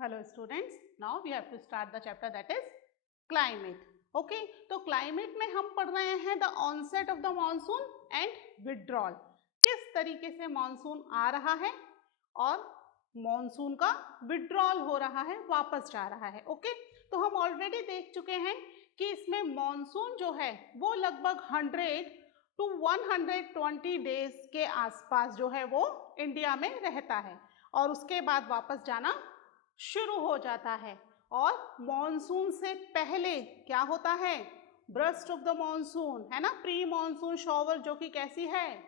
Hello students, now we have to start the chapter that is climate. Okay, तो climate में हम पढ़ रहे हैं the onset of the monsoon and withdrawal. किस तरीके से मानसून आ रहा है और मानसून का withdrawal हो रहा है, वापस जा रहा है. ओके, तो हम ऑलरेडी देख चुके हैं कि इसमें मानसून जो है वो लगभग 100 to 120 डेज के आसपास जो है वो इंडिया में रहता है और उसके बाद वापस जाना शुरू हो जाता है. और मॉनसून से पहले क्या होता है? ब्रस्ट ऑफ द मॉनसून, है ना, प्री मॉनसून शॉवर, जो कि कैसी है?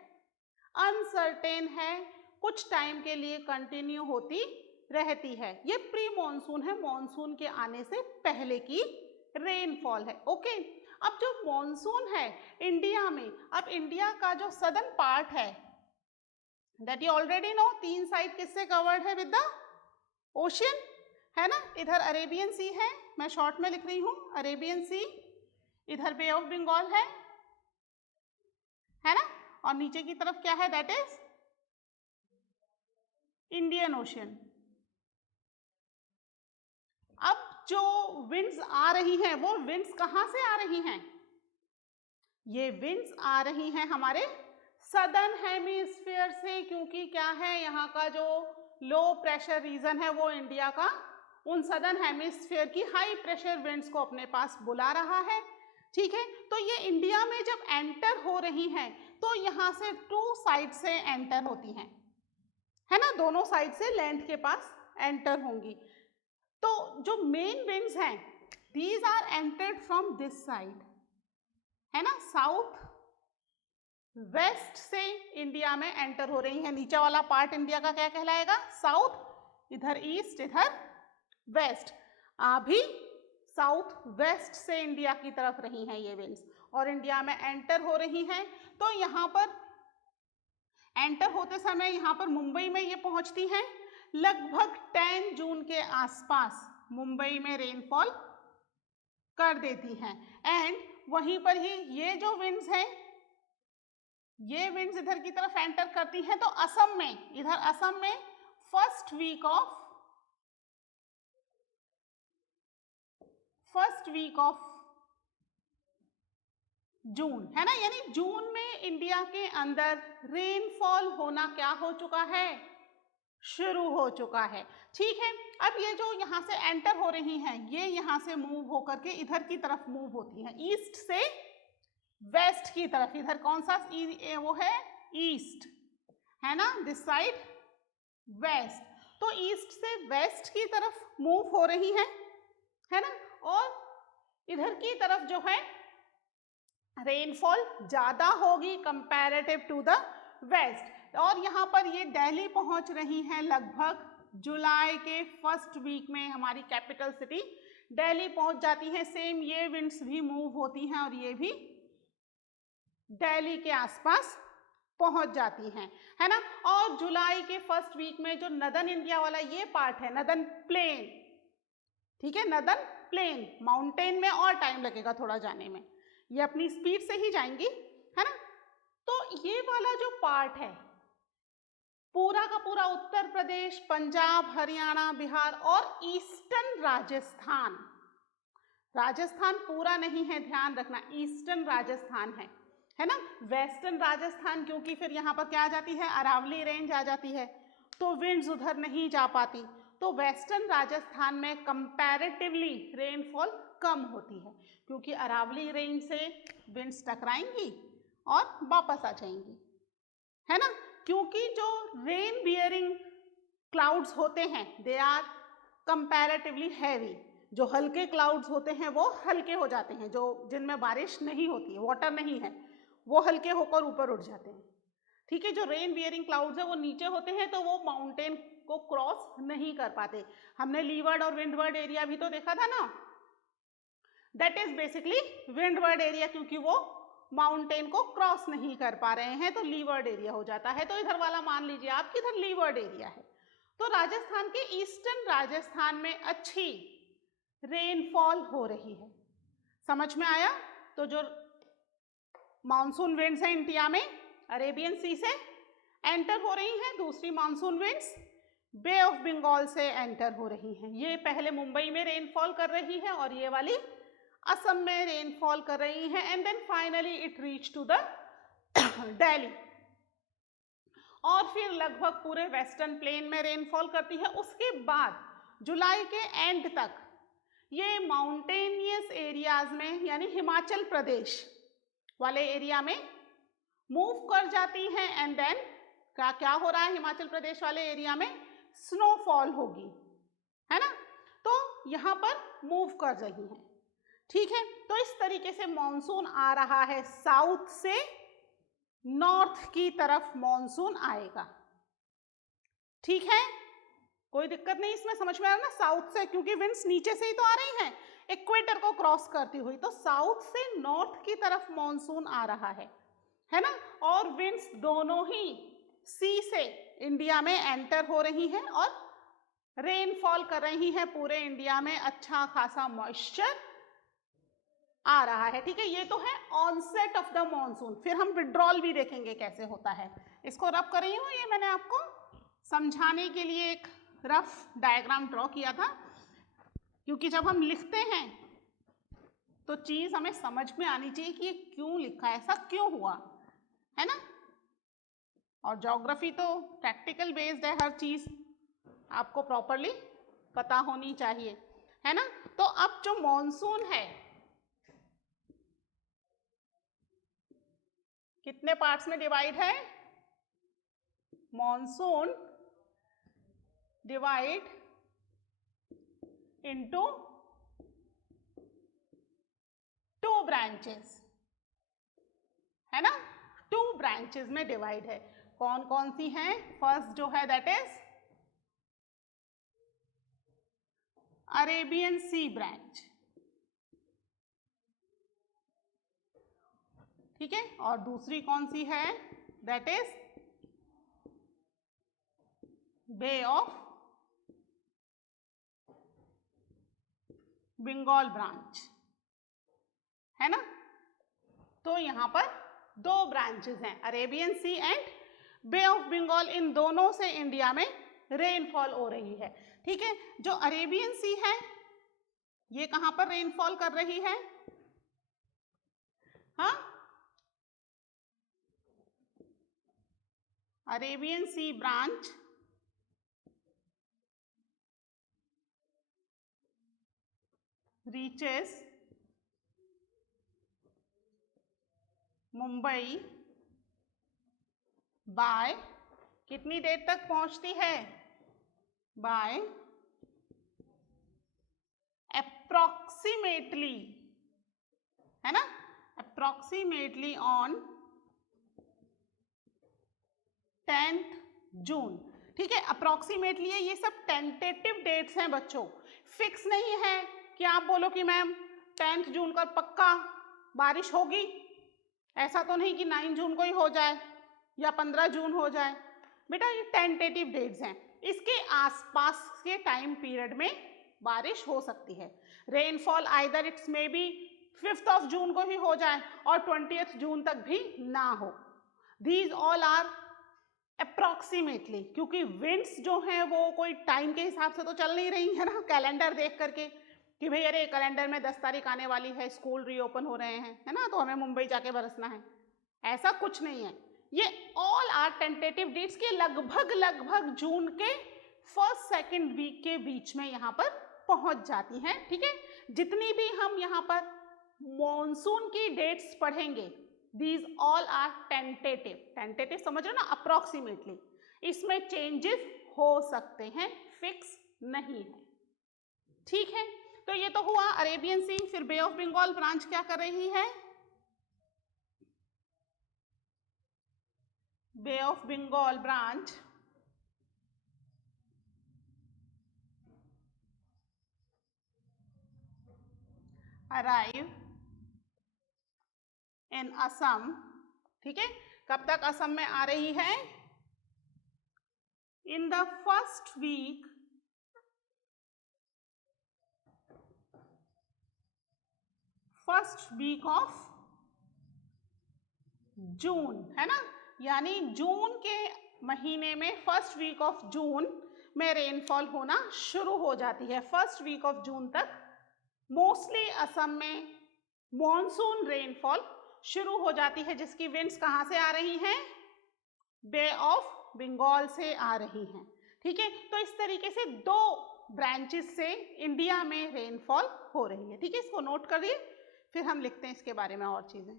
अनसर्टेन है, कुछ टाइम के लिए कंटिन्यू होती रहती है. ये प्री मॉनसून है, मॉनसून के आने से पहले की रेनफॉल है. ओके, अब जो मॉनसून है इंडिया में, अब इंडिया का जो सदर्न पार्ट है that you already know, 3 side किससे कवर्ड है? विद द ओशियन, है ना. इधर अरेबियन सी है, मैं शॉर्ट में लिख रही हूं अरेबियन सी, इधर बे ऑफ बंगाल है ना, और नीचे की तरफ क्या है? That is Indian ocean. अब जो विंड्स आ रही हैं वो विंड्स कहां से आ रही हैं? ये विंड्स आ रही हैं हमारे सदर्न हेमिस्फीयर से, क्योंकि क्या है, यहाँ का जो लो प्रेशर रीजन है वो इंडिया का उन सदर्न हेमिस्फीयर की हाई प्रेशर विंड्स को अपने पास बुला रहा है. ठीक है, तो ये इंडिया में जब एंटर हो रही हैं तो यहाँ से 2 साइड से एंटर होती हैं, है ना, दोनों साइड से लैंड के पास एंटर होंगी. तो जो मेन विंड्स हैं these are entered from this side, है ना, साउथ वेस्ट से इंडिया में एंटर हो रही है. नीचे वाला पार्ट इंडिया का क्या कहलाएगा? साउथ, इधर ईस्ट, इधर वेस्ट. अभी साउथ वेस्ट से इंडिया की तरफ रही हैं ये विंड्स और इंडिया में एंटर हो रही हैं. तो यहाँ पर एंटर होते समय यहाँ पर मुंबई में ये पहुंचती हैं. लगभग 10 जून के आसपास मुंबई में रेनफॉल कर देती हैं. एंड वहीं पर ही ये जो विंड्स हैं, ये विंड्स इधर की तरफ एंटर करती हैं. तो असम में, इधर असम में फर्स्ट वीक ऑफ जून, है ना, यानी जून में इंडिया के अंदर रेनफॉल होना क्या हो चुका है? शुरू हो चुका है. ठीक है, अब ये जो यहाँ से एंटर हो रही हैं ये यहाँ से मूव होकर के इधर की तरफ मूव होती हैं, ईस्ट से वेस्ट की तरफ. इधर कौन सा वो है? ईस्ट, है ना, दिस साइड वेस्ट. तो ईस्ट से वेस्ट की तरफ मूव हो रही है ना, और इधर की तरफ जो है रेनफॉल ज्यादा होगी कंपैरेटिव टू द वेस्ट. और यहाँ पर ये दिल्ली पहुंच रही हैं लगभग जुलाई के फर्स्ट वीक में. हमारी कैपिटल सिटी दिल्ली पहुंच जाती है. सेम ये विंड्स भी मूव होती हैं और ये भी दिल्ली के आसपास पहुंच जाती हैं, है ना. और जुलाई के फर्स्ट वीक में जो नदर्न इंडिया वाला ये पार्ट है, नदर्न प्लेन, ठीक है, नदर्न प्लेन, माउंटेन में और टाइम लगेगा थोड़ा जाने में, ये अपनी स्पीड से ही जाएंगी, है ना. तो ये वाला जो पार्ट है पूरा का पूरा उत्तर प्रदेश, पंजाब, हरियाणा, बिहार और ईस्टर्न राजस्थान, राजस्थान पूरा नहीं है, ध्यान रखना, ईस्टर्न राजस्थान है ना. वेस्टर्न राजस्थान क्योंकि फिर यहाँ पर क्या आ जाती है? अरावली रेंज आ जाती है, तो विंड्स उधर नहीं जा पाती. तो वेस्टर्न राजस्थान में कंपैरेटिवली रेनफॉल कम होती है क्योंकि अरावली रेंज से विंड्स टकराएंगी और वापस आ जाएंगी, है ना. क्योंकि जो रेन बियरिंग क्लाउड्स होते हैं दे आर कंपैरेटिवली हैवी. जो हल्के क्लाउड्स होते हैं वो हल्के हो जाते हैं, जो जिनमें बारिश नहीं होती है, वाटर नहीं है, वो हल्के होकर ऊपर उठ जाते हैं. ठीक है, जो रेन बियरिंग क्लाउड्स है वो नीचे होते हैं तो वो माउंटेन को क्रॉस नहीं कर पाते. हमने लीवर्ड और विंडवर्ड एरिया भी तो देखा था ना, that is basically windward area, क्योंकि वो माउंटेन को क्रॉस नहीं कर पा रहे हैं तो लीवर्ड एरिया हो जाता है. तो इधर वाला मान लीजिए आप कि इधर लीवर्ड एरिया है. तो राजस्थान के ईस्टर्न राजस्थान में अच्छी रेनफॉल हो रही है. समझ में आया? तो जो मानसून विंड्स हैं इंडिया में अरेबियन सी से एंटर हो रही हैं, दूसरी monsoon winds Bay of Bengal से एंटर हो रही हैं। ये पहले मुंबई में रेनफॉल कर रही है और ये वाली असम में रेनफॉल कर रही हैं and then finally it reach to the Delhi और फिर लगभग पूरे वेस्टर्न प्लेन में रेनफॉल करती है। उसके बाद जुलाई के एंड तक ये माउंटेनियस एरियाज में यानी हिमाचल प्रदेश वाले एरिया में मूव कर जाती हैं एंड देन क्या हो रहा है हिमाचल प्रदेश वाले एरिया में स्नोफॉल होगी, है ना। तो यहाँ पर मूव कर रही हैं, ठीक है। तो इस तरीके से मॉनसून आ रहा है, साउथ से नॉर्थ की तरफ मॉनसून आएगा, ठीक है। कोई दिक्कत नहीं इसमें, समझ में आ रहा है ना, साउथ से, क्योंकि विंड्स नीचे से ही तो आ रही हैं इक्वेटर को क्रॉस करती हुई, तो साउथ से नॉर्थ की तरफ मॉनसून आ रहा है ना। और विंड्स दोनों ही सी से इंडिया में एंटर हो रही हैं और रेनफॉल कर रही हैं पूरे इंडिया में, अच्छा खासा मॉइस्चर आ रहा है, ठीक है। ये तो है ऑनसेट ऑफ द मॉनसून। फिर हम विड्रॉल भी देखेंगे कैसे होता है। इसको रब कर रही हूँ, ये मैंने आपको समझाने के लिए एक रफ डायग्राम ड्रॉ किया था, क्योंकि जब हम लिखते हैं तो चीज़ हमें समझ में आनी चाहिए कि ये क्यों लिखा है, ऐसा क्यों हुआ, है ना। और ज्योग्राफी तो प्रैक्टिकल बेस्ड है, हर चीज़ आपको प्रॉपरली पता होनी चाहिए, है ना। तो अब जो मॉनसून है कितने पार्ट्स में डिवाइड है? मॉनसून डिवाइड इनटू 2 ब्रांचेस, है ना। 2 ब्रांचेस में डिवाइड है। कौन कौन सी हैं? फर्स्ट जो है that is Arabian Sea branch, ठीक है। और दूसरी कौन सी है? That is Bay of Bengal branch, है ना। तो यहां पर 2 ब्रांचेस हैं, Arabian Sea and Bay of Bengal. इन दोनों से इंडिया में रेनफॉल हो रही है, ठीक है। जो अरेबियन सी है ये कहां पर रेनफॉल कर रही है? हाँ, Arabian Sea branch reaches Mumbai bye कितनी देर तक पहुंचती है? बाय अप्रॉक्सीमेटली, है ना, अप्रॉक्सीमेटली ऑन 10th जून, ठीक है। अप्रॉक्सीमेटली है, ये सब टेंटेटिव डेट्स हैं बच्चों, फिक्स नहीं है कि आप बोलो कि मैम 10th जून को पक्का बारिश होगी, ऐसा तो नहीं कि 9 जून को ही हो जाए या 15 जून हो जाए। बेटा ये टेंटेटिव डेट्स हैं, इसके आसपास के टाइम पीरियड में बारिश हो सकती है। Rainfall either it's may be 5th जून को ही हो जाए और 20th जून तक भी ना हो। दीज ऑल आर अप्रॉक्सीमेटली, क्योंकि विंड्स जो हैं वो कोई टाइम के हिसाब से तो चल नहीं रही है ना, कैलेंडर देख करके कि भाई अरे कैलेंडर में 10 तारीख आने वाली है, स्कूल रीओपन हो रहे हैं, है ना, तो हमें मुंबई जाके बरसना है, ऐसा कुछ नहीं है। ये ऑल आर टेंटेटिव डेट्स के लगभग जून के 1st-2nd वीक के बीच में यहाँ पर पहुंच जाती हैं, ठीक है। जितनी भी हम यहाँ पर मॉनसून की डेट्स पढ़ेंगे these all are tentative, tentative समझ रहे हो ना, अप्रॉक्सीमेटली, इसमें चेंजेस हो सकते हैं, फिक्स नहीं है, ठीक है। तो ये तो हुआ अरेबियन सी। फिर बे ऑफ बंगाल ब्रांच क्या कर रही है? Bay of Bengal branch arrive in Assam, ठीक है। कब तक असम में आ रही है? In the first week of June, है ना, यानी जून के महीने में 1st वीक ऑफ जून में रेनफॉल होना शुरू हो जाती है। फर्स्ट वीक ऑफ जून तक मोस्टली असम में मॉनसून रेनफॉल शुरू हो जाती है, जिसकी विंड्स कहाँ से आ रही हैं? बे ऑफ बंगाल से आ रही हैं। ठीक है, तो इस तरीके से 2 ब्रांचेस से इंडिया में रेनफॉल हो रही है। ठीक है, इसको नोट करिए, फिर हम लिखते हैं इसके बारे में और चीजें।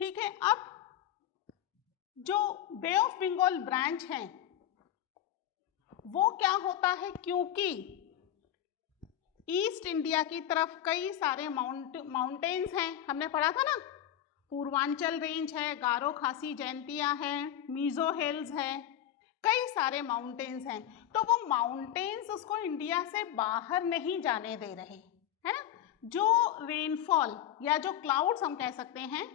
ठीक है, अब जो बे ऑफ बंगाल ब्रांच है वो क्या होता है, क्योंकि ईस्ट इंडिया की तरफ कई सारे माउंटेन्स हैं, हमने पढ़ा था ना, पूर्वांचल रेंज है, गारो खासी जयंतिया है, मिजो हिल्स है, कई सारे माउंटेन्स हैं। तो वो माउंटेन्स उसको इंडिया से बाहर नहीं जाने दे रहे, है ना। जो रेनफॉल या जो क्लाउड्स हम कह सकते हैं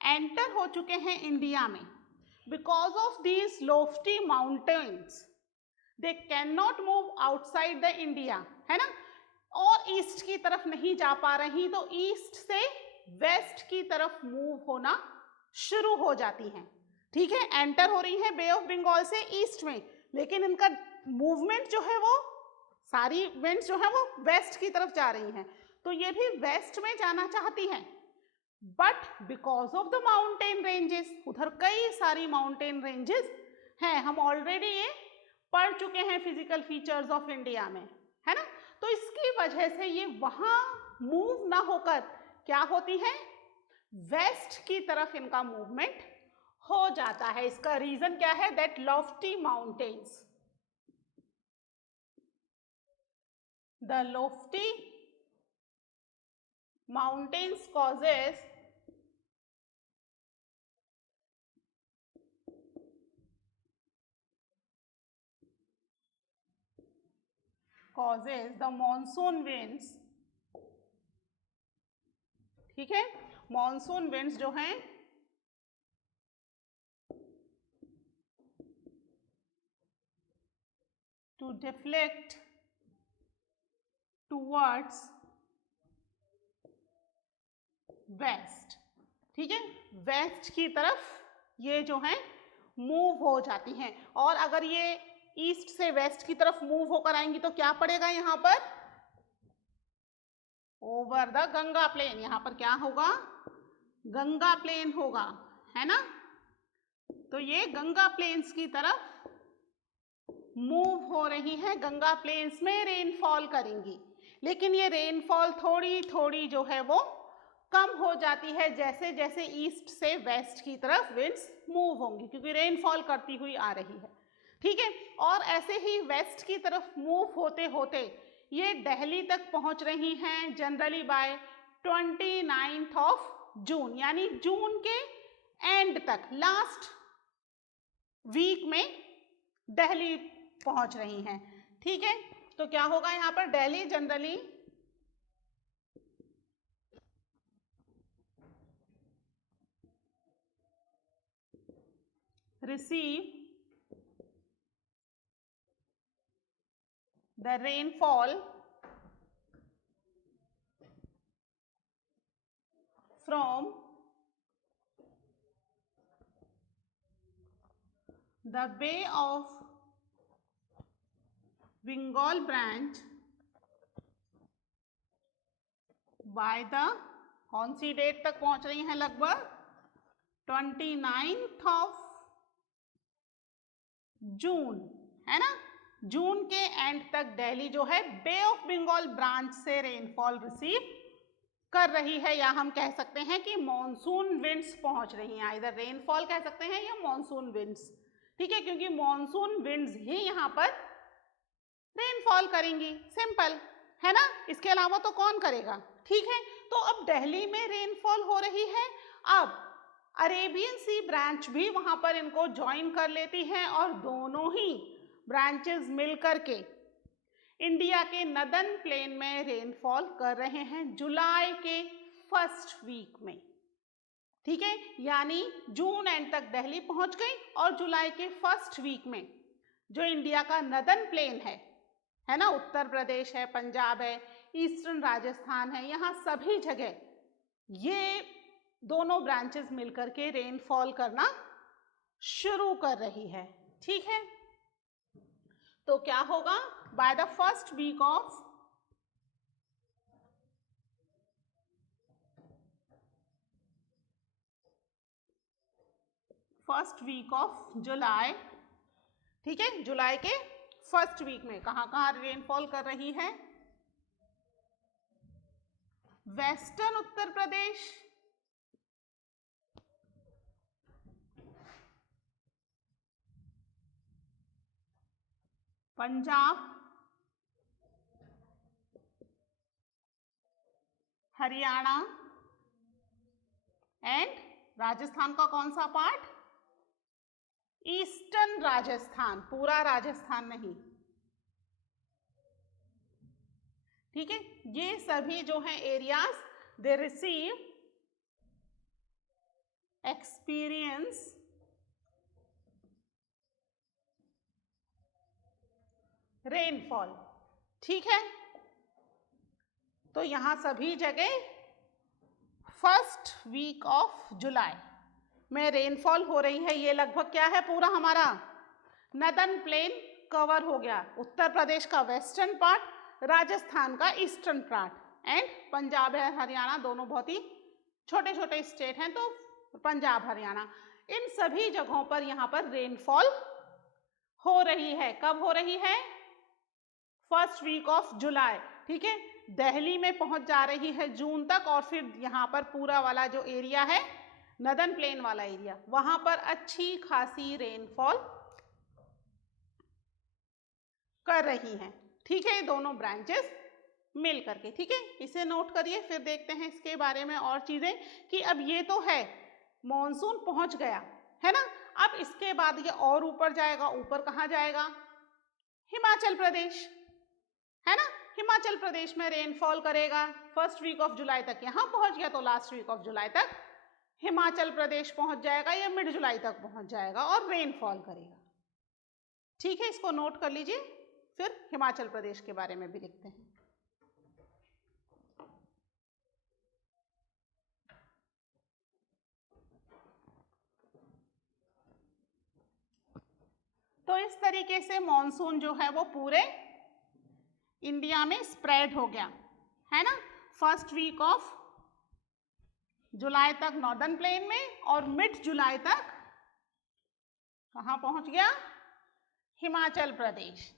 एंटर हो चुके हैं इंडिया में, because of these Loftie mountains they can not move outside the India, है ना, और ईस्ट की तरफ नहीं जा पा रही, तो ईस्ट से वेस्ट की तरफ मूव होना शुरू हो जाती हैं। ठीक है, एंटर हो रही है बे ऑफ बंगाल से ईस्ट में, लेकिन इनका मूवमेंट जो है वो सारी विंड्स जो है वो वेस्ट की तरफ जा रही हैं, तो ये भी वेस्ट में जाना चाहती हैं, but because of the mountain ranges, उधर कई सारी माउंटेन रेंजेस हैं, हम ऑलरेडी ये पढ़ चुके हैं फिजिकल फीचर्स ऑफ इंडिया में, है ना। तो इसकी वजह से ये वहां मूव ना होकर क्या होती है, वेस्ट की तरफ इनका मूवमेंट हो जाता है। इसका रीजन क्या है, that Lofty mountains, the Lofty mountains causes the monsoon winds, ठीक है, मॉनसून विंड्स जो हैं टू डिफ्लेक्ट टूवर्ड्स वेस्ट, ठीक है, वेस्ट की तरफ ये जो है मूव हो जाती हैं, और अगर ये ईस्ट से वेस्ट की तरफ मूव होकर आएंगी तो क्या पड़ेगा यहाँ पर, ओवर द गंगा प्लेन, यहाँ पर क्या होगा, गंगा प्लेन होगा, है ना। तो ये गंगा प्लेन्स की तरफ मूव हो रही है, गंगा प्लेन्स में रेनफॉल करेंगी, लेकिन ये रेनफॉल थोड़ी थोड़ी जो है वो कम हो जाती है जैसे जैसे ईस्ट से वेस्ट की तरफ विंड्स मूव होंगी, क्योंकि रेनफॉल करती हुई आ रही है। ठीक है, और ऐसे ही वेस्ट की तरफ मूव होते होते ये दिल्ली तक पहुंच रही हैं जनरली बाय 29 ऑफ जून, यानी जून के एंड तक, लास्ट वीक में दिल्ली पहुंच रही हैं। ठीक है, तो क्या होगा यहाँ पर, Delhi generally receive the rainfall from the Bay of Bengal branch by the, कौन सी डेट तक पहुंच रही हैं, लगभग 29 ऑफ जून, है ना, जून के एंड तक दिल्ली जो है बे ऑफ बंगाल ब्रांच से रेनफॉल रिसीव कर रही है, या हम कह सकते हैं कि मॉनसून विंड्स पहुंच रही हैं, इधर रेनफॉल कह सकते हैं या मॉनसून विंड्स। ठीक है, क्योंकि मॉनसून विंड्स ही यहाँ पर रेनफॉल करेंगी, सिंपल है ना, इसके अलावा तो कौन करेगा। ठीक है, तो अब दिल्ली में रेनफॉल हो रही है, अब अरेबियन सी ब्रांच भी वहां पर इनको ज्वाइन कर लेती हैं, और दोनों ही ब्रांचेस मिलकर के इंडिया के नदर्न प्लेन में रेनफॉल कर रहे हैं जुलाई के फर्स्ट वीक में। ठीक है, यानी जून एंड तक दिल्ली पहुंच गई, और जुलाई के फर्स्ट वीक में जो इंडिया का नदर्न प्लेन है ना, उत्तर प्रदेश है, पंजाब है, ईस्टर्न राजस्थान है, यहाँ सभी जगह ये दोनों ब्रांचेस मिलकर के रेनफॉल करना शुरू कर रही है। ठीक है, तो क्या होगा, by the first week of July, ठीक है, जुलाई के फर्स्ट वीक में कहां कहां रेनफॉल कर रही है, वेस्टर्न उत्तर प्रदेश, पंजाब, हरियाणा एंड राजस्थान का कौन सा पार्ट, ईस्टर्न राजस्थान, पूरा राजस्थान नहीं। ठीक है, ये सभी जो है areas they receive experience rainfall. ठीक है, तो यहां सभी जगह फर्स्ट वीक ऑफ जुलाई में रेनफॉल हो रही है। ये लगभग क्या है, पूरा हमारा नदर्न प्लेन कवर हो गया, उत्तर प्रदेश का वेस्टर्न पार्ट, राजस्थान का ईस्टर्न पार्ट एंड पंजाब है, हरियाणा, दोनों बहुत ही छोटे छोटे स्टेट हैं, तो पंजाब हरियाणा, इन सभी जगहों पर यहाँ पर रेनफॉल हो रही है। कब हो रही है, फर्स्ट वीक ऑफ जुलाई। ठीक है, दिल्ली में पहुंच जा रही है जून तक, और फिर यहाँ पर पूरा वाला जो एरिया है नदर्न प्लेन वाला एरिया, वहां पर अच्छी खासी रेनफॉल कर रही हैं। ठीक है, दोनों ब्रांचेस मिल करके। ठीक है, इसे नोट करिए, फिर देखते हैं इसके बारे में और चीजें कि अब ये तो है मॉनसून पहुंच गया है ना, अब इसके बाद ये और ऊपर जाएगा। ऊपर कहाँ जाएगा, हिमाचल प्रदेश है ना, हिमाचल प्रदेश में रेनफॉल करेगा। फर्स्ट वीक ऑफ जुलाई तक यहाँ पहुंच गया, तो लास्ट वीक ऑफ जुलाई तक हिमाचल प्रदेश पहुंच जाएगा या मिड जुलाई तक पहुंच जाएगा और रेनफॉल करेगा। ठीक है, इसको नोट कर लीजिए, फिर हिमाचल प्रदेश के बारे में भी लिखते हैं। तो इस तरीके से मॉनसून जो है वो पूरे इंडिया में स्प्रेड हो गया है ना, फर्स्ट वीक ऑफ जुलाई तक नॉर्दर्न प्लेन में, और मिड जुलाई तक कहाँ पहुंच गया, हिमाचल प्रदेश।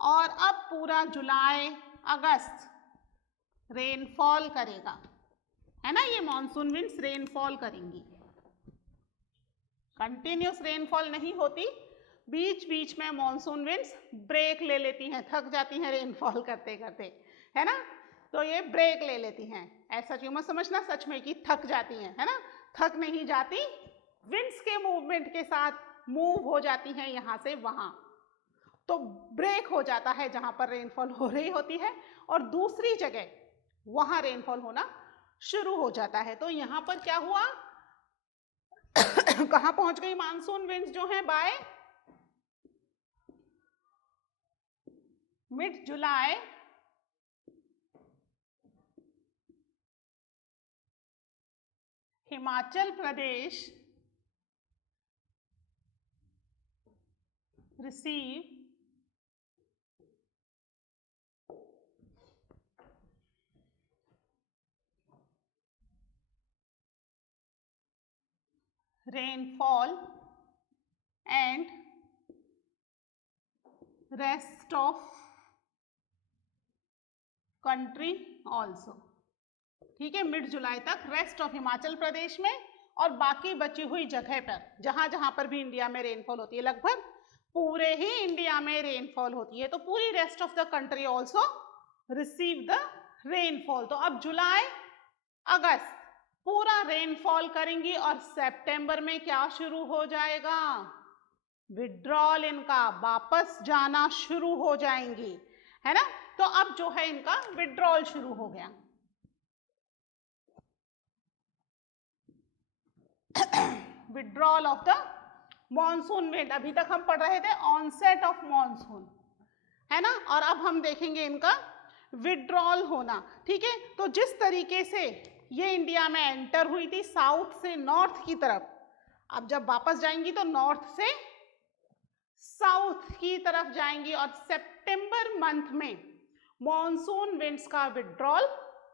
और अब पूरा जुलाई अगस्त रेनफॉल करेगा है ना, ये मॉनसून विंड्स रेनफॉल करेंगी। कंटिन्यूस रेनफॉल नहीं होती, बीच बीच में मॉनसून विंड्स ब्रेक ले लेती हैं, थक जाती हैं रेनफॉल करते करते है ना, तो ये ब्रेक ले लेती हैं। ऐसा क्यों मत समझना सच में कि थक जाती हैं, है ना, थक नहीं जाती, विंड्स के मूवमेंट के साथ मूव हो जाती हैं यहाँ से वहाँ, तो ब्रेक हो जाता है जहाँ पर रेनफॉल हो रही होती है और दूसरी जगह वहाँ रेनफॉल होना शुरू हो जाता है। तो यहाँ पर क्या हुआ कहाँ पहुँच गई मानसून विंड्स जो है, by mid July Himachal Pradesh receive rainfall and rest of country also। ठीक है, मिड जुलाई तक रेस्ट ऑफ हिमाचल प्रदेश में और बाकी बची हुई जगह पर जहां जहां पर भी इंडिया में रेनफॉल होती है, लगभग पूरे ही इंडिया में रेनफॉल होती है, तो पूरी rest of the country also receive the rainfall. तो अब जुलाई अगस्त पूरा रेनफॉल करेंगी और सितंबर में क्या शुरू हो जाएगा, विड्रॉल, इनका वापस जाना शुरू हो जाएंगी है ना। तो अब जो है इनका विड्रॉल शुरू हो गया। Withdrawal of the monsoon wind, अभी तक हम पढ़ रहे थे ऑनसेट ऑफ मॉनसून है ना, और अब हम देखेंगे इनका विड्रॉल होना, ठीक है। तो जिस तरीके से ये इंडिया में एंटर हुई थी साउथ से नॉर्थ की तरफ, अब जब वापस जाएंगी तो नॉर्थ से साउथ की तरफ जाएंगी और सितंबर मंथ में मॉनसून विंड्स का विड्रॉल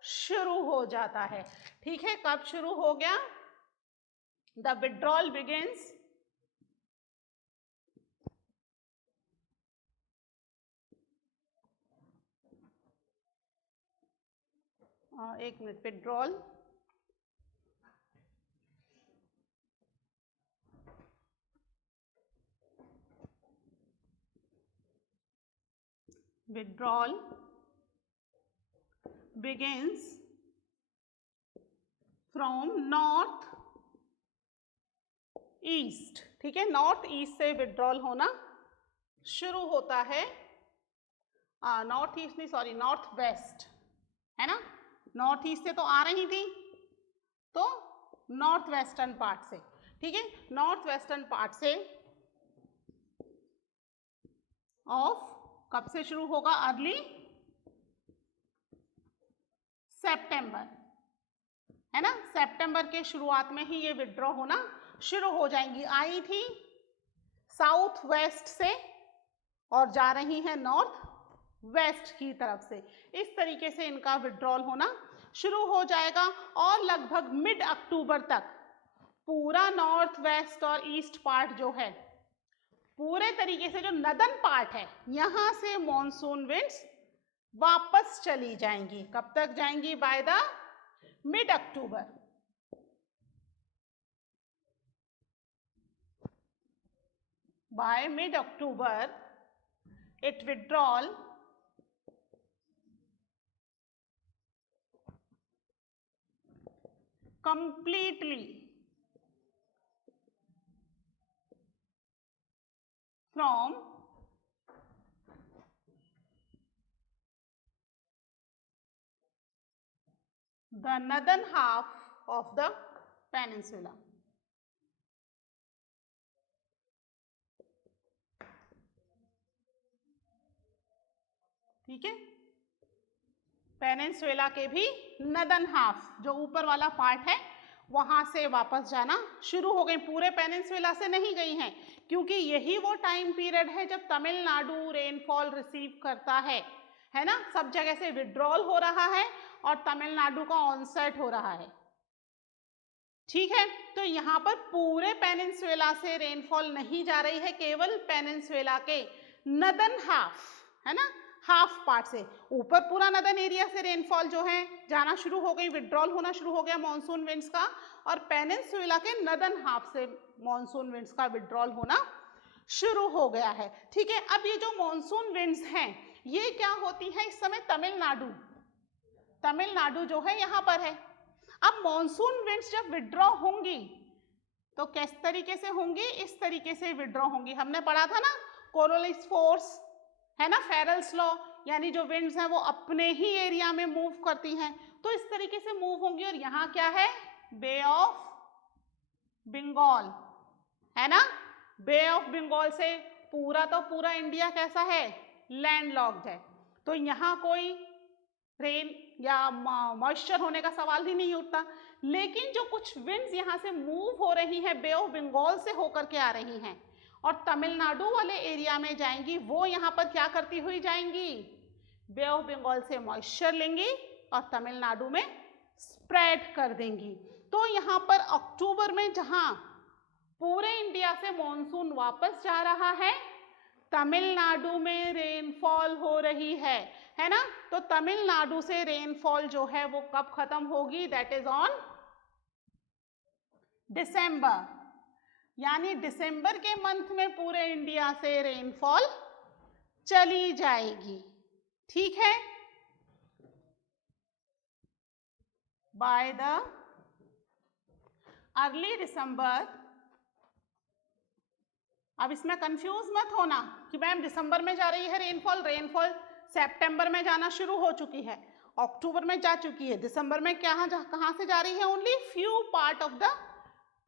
शुरू हो जाता है, ठीक है। कब शुरू हो गया? द विड्रॉल बिगिंस एक minute, withdrawal begins from north east, ठीक है। नॉर्थ ईस्ट से विड्रॉल होना शुरू होता है, नॉर्थ ईस्ट नहीं, सॉरी, नॉर्थ वेस्ट, है ना। नॉर्थ ईस्ट से तो आ रही थी, तो नॉर्थ वेस्टर्न पार्ट से, ठीक है। नॉर्थ वेस्टर्न पार्ट से ऑफ कब से शुरू होगा? अर्ली सितंबर, है ना। सितंबर के शुरुआत में ही ये विड्रॉ होना शुरू हो जाएंगी। आई थी साउथ वेस्ट से और जा रही है नॉर्थ वेस्ट की तरफ से। इस तरीके से इनका विड्रॉल होना शुरू हो जाएगा और लगभग मिड अक्टूबर तक पूरा नॉर्थ वेस्ट और ईस्ट पार्ट जो है, पूरे तरीके से जो नदन पार्ट है, यहां से मॉनसून विंड्स वापस चली जाएंगी। कब तक जाएंगी? By the mid October. By mid October it withdrawal completely from the northern half of the peninsula. ठीक है, पेनिनसुला के भी नदन हाफ, जो ऊपर वाला पार्ट है, वहां से वापस जाना शुरू हो गई। पूरे पेनिनसुला से नहीं गई हैं, क्योंकि यही वो टाइम पीरियड है जब तमिलनाडु रेनफॉल रिसीव करता है ना। सब जगह से विड्रॉल हो रहा है और तमिलनाडु का ऑनसेट हो रहा है, ठीक है। तो यहाँ पर पूरे पेनिनसुला से रेनफॉल नहीं जा रही है, केवल पेनिनसुला के नदन हाफ, है ना, हाफ पार्ट से। ऊपर पूरा नदन एरिया से रेनफॉल जो है जाना शुरू हो गई, विड्रॉल होना शुरू हो गया मॉनसून विंड्स का, और पेनिनसुला के नदन हाफ से मॉनसून विंड्स का विड्रॉल होना शुरू हो गया है, ठीक है। अब ये जो मॉनसून विंड्स हैं, ये क्या होती है इस समय? तमिलनाडु जो है यहाँ पर है। अब मॉनसून विंड्स जब विड्रॉ होंगी तो किस तरीके से होंगी? इस तरीके से विड्रॉ होंगी। हमने पढ़ा था ना कोरोलिस फोर्स, है ना, फेरल्स लॉ, यानी जो विंड्स हैं वो अपने ही एरिया में मूव करती हैं, तो इस तरीके से मूव होंगी। और यहाँ क्या है? बे ऑफ बंगाल, है ना। बे ऑफ बंगाल से पूरा तो पूरा इंडिया कैसा है? लैंडलॉक्ड है, तो यहाँ कोई रेन या मॉइस्चर होने का सवाल ही नहीं उठता। लेकिन जो कुछ विंड्स यहाँ से मूव हो रही हैं, बे ऑफ बंगाल से होकर के आ रही हैं और तमिलनाडु वाले एरिया में जाएंगी, वो यहाँ पर क्या करती हुई जाएंगी? बे ऑफ बंगाल से मॉइस्चर लेंगी और तमिलनाडु में स्प्रेड कर देंगी। तो यहाँ पर अक्टूबर में जहाँ पूरे इंडिया से मॉनसून वापस जा रहा है, तमिलनाडु में रेनफॉल हो रही है ना। तो तमिलनाडु से रेनफॉल जो है वो कब खत्म होगी? दैट इज ऑन दिसंबर, यानी दिसंबर के मंथ में पूरे इंडिया से रेनफॉल चली जाएगी, ठीक है। बाय द अर्ली दिसंबर। अब इसमें कंफ्यूज मत होना कि मैम दिसंबर में जा रही है रेनफॉल, रेनफॉल सितंबर में जाना शुरू हो चुकी है, अक्टूबर में जा चुकी है, दिसंबर में कहाँ से जा रही है? Only few part of the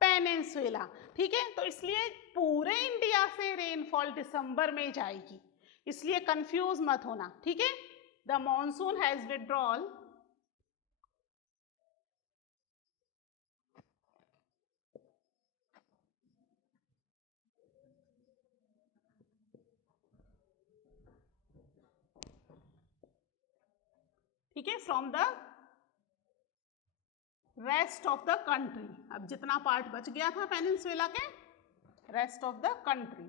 peninsula, ठीक है। तो इसलिए पूरे इंडिया से रेनफॉल दिसंबर में जाएगी, इसलिए कंफ्यूज मत होना, ठीक है। द मॉनसून हैज विथड्रॉल ठीक है from the rest of the country. अब जितना पार्ट बच गया था पेनिनसुला के, रेस्ट ऑफ द कंट्री,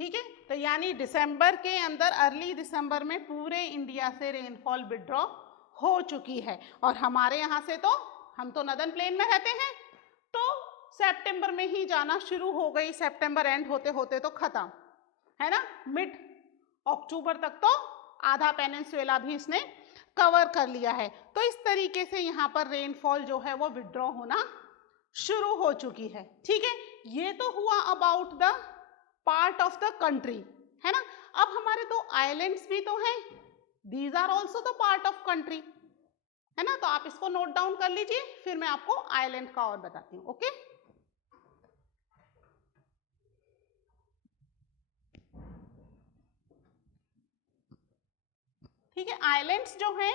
ठीक है। तो यानी दिसंबर के अंदर, अर्ली दिसंबर में पूरे इंडिया से रेनफॉल विड्रॉ हो चुकी है। और हमारे यहाँ से तो, हम तो नदर्न प्लेन में रहते हैं, तो सितंबर में ही जाना शुरू हो गई, सितंबर एंड होते होते तो खत्म, है ना। मिड अक्टूबर तक तो आधा पेनिनसुला भी इसने कवर कर लिया है। तो इस तरीके से यहाँ पर रेनफॉल जो है वो विड्रॉ होना शुरू हो चुकी है, ठीक है। ये तो हुआ about the part of the country, है ना। अब हमारे तो आइलैंड्स भी तो हैं, these are also the part of country, है ना। तो आप इसको नोट डाउन कर लीजिए, फिर मैं आपको आइलैंड का और बताती हूँ, ओके। ठीक है, आइलैंड्स जो हैं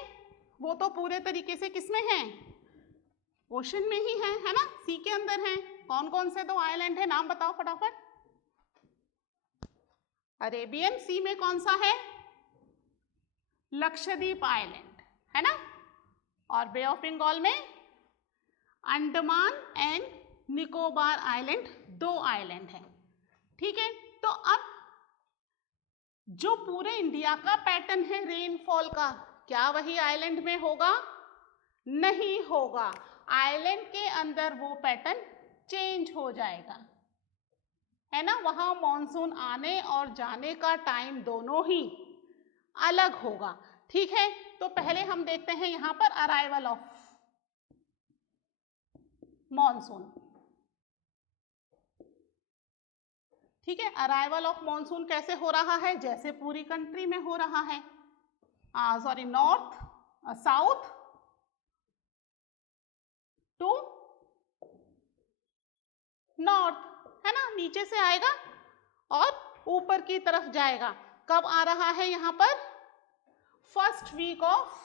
वो तो पूरे तरीके से किसमें हैं, ओशन में ही है ना, सी के अंदर हैं। कौन कौन से तो आइलैंड है, नाम बताओ फटाफट। अरेबियन सी में कौन सा है, लक्षद्वीप आइलैंड, है ना। और बे ऑफ बंगाल में Andaman and Nicobar island, 2 island हैं, ठीक है। तो अब जो पूरे इंडिया का पैटर्न है रेनफॉल का, क्या वही आइलैंड में होगा, नहीं होगा। आइलैंड के अंदर वो पैटर्न चेंज हो जाएगा, है ना। वहां मॉनसून आने और जाने का टाइम दोनों ही अलग होगा, ठीक है। तो पहले हम देखते हैं यहां पर अराइवल ऑफ मॉनसून, ठीक है। अराइवल ऑफ मॉनसून कैसे हो रहा है, जैसे पूरी कंट्री में हो रहा है, sorry, north south to north, है ना। नीचे से आएगा और ऊपर की तरफ जाएगा। कब आ रहा है यहाँ पर, फर्स्ट वीक ऑफ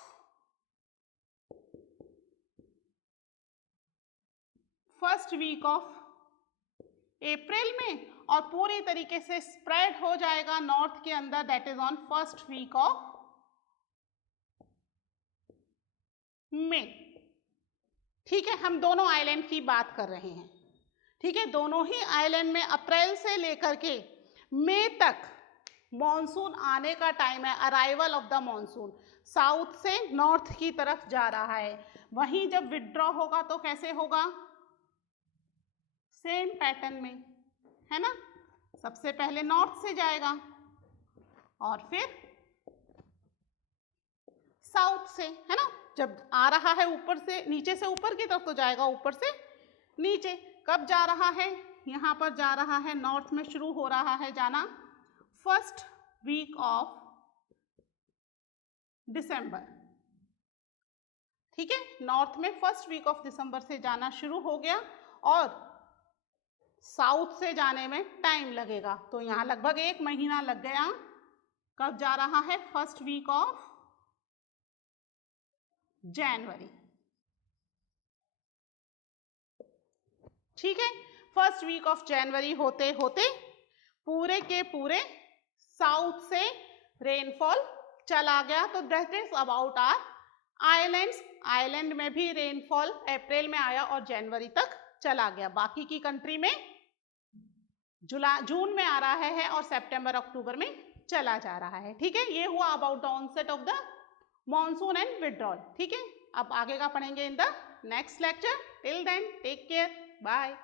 अप्रैल में, और पूरी तरीके से स्प्रेड हो जाएगा नॉर्थ के अंदर, that is on first week of May, ठीक है। हम दोनों आइलैंड की बात कर रहे हैं, ठीक है। दोनों ही आइलैंड में अप्रैल से लेकर के मई तक मॉनसून आने का टाइम है, arrival of the monsoon. South से नॉर्थ की तरफ जा रहा है। वहीं जब विड्रॉ होगा तो कैसे होगा, सेम पैटर्न में, है ना। सबसे पहले नॉर्थ से जाएगा और फिर साउथ से, है ना। जब आ रहा है ऊपर से, नीचे से ऊपर की तरफ तो जाएगा ऊपर से नीचे। कब जा रहा है, यहाँ पर जा रहा है, नॉर्थ में शुरू हो रहा है जाना फर्स्ट वीक ऑफ दिसंबर, ठीक है। नॉर्थ में फर्स्ट वीक ऑफ दिसंबर से जाना शुरू हो गया और साउथ से जाने में टाइम लगेगा, तो यहाँ लगभग 1 महीना लग गया। कब जा रहा है, फर्स्ट वीक ऑफ जनवरी, ठीक है। फर्स्ट वीक ऑफ जनवरी होते होते पूरे के पूरे साउथ से रेनफॉल चला गया। तो that is about our islands. Island में भी रेनफॉल अप्रैल में आया और जनवरी तक चला गया। बाकी की कंट्री में जून में आ रहा है और सितंबर अक्टूबर में चला जा रहा है, ठीक है। ये हुआ about the onset of the monsoon and withdrawal, ठीक है। अब आगे का पढ़ेंगे in the next lecture. Till then take care, bye.